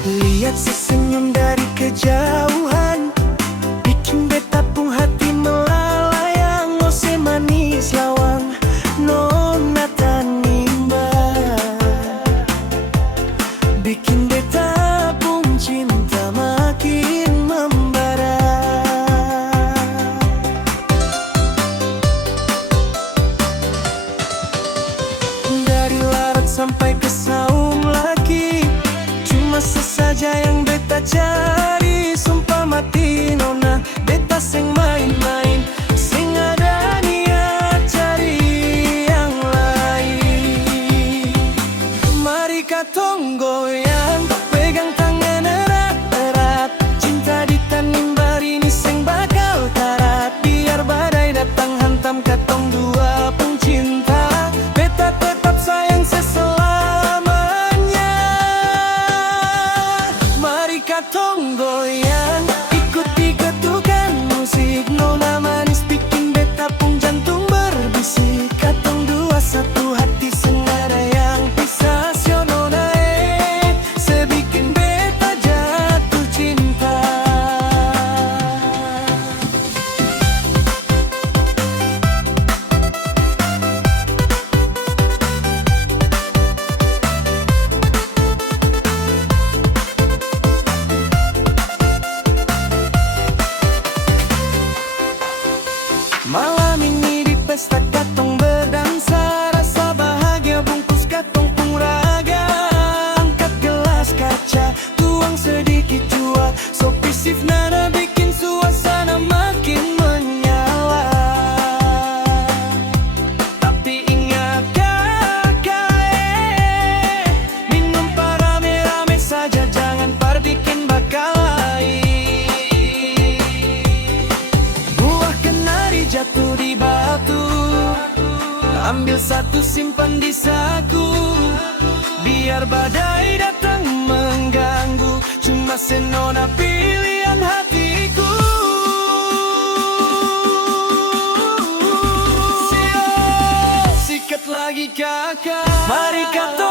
Lihat sesenyum dari kejauhan, bikin beta pun hati melayang. Ose manis lawang, nona tanimba, bikin beta pun cinta makin membara. Dari larat sampai ke saung lagi, cuma sesaja yang beta cari. Sumpah mati nona, beta seng main-main, seng ada niat cari yang lain. Mari katong goyang, pegang tangan erat-erat, cinta di tanimbar ini seng bakal karat. Biar badai datang hantam katong dua pun cinta, beta tetap sayang seselamanya. Mari katong goyang, ikuti getukan musik nona manis, bikin beta pun jantung berbisik. Katong dua satu hati, senada yang pisah. Sio nona sebikin beta jatuh cinta. Malam ini di pesta katong berdansa, rasa bahagia bungkus katong pun raga. Angkat gelas kaca, tuang sedikit jua, so pisif nada bikin suasana makin menyala. Tapi ingat kakak, minum rame-rame saja, jangan bikin bakal lain. Jatuh di batu, ambil satu simpan di saku. Biar badai datang mengganggu, cuma senona pilihan hatiku. Sikat lagi kakak, mari katong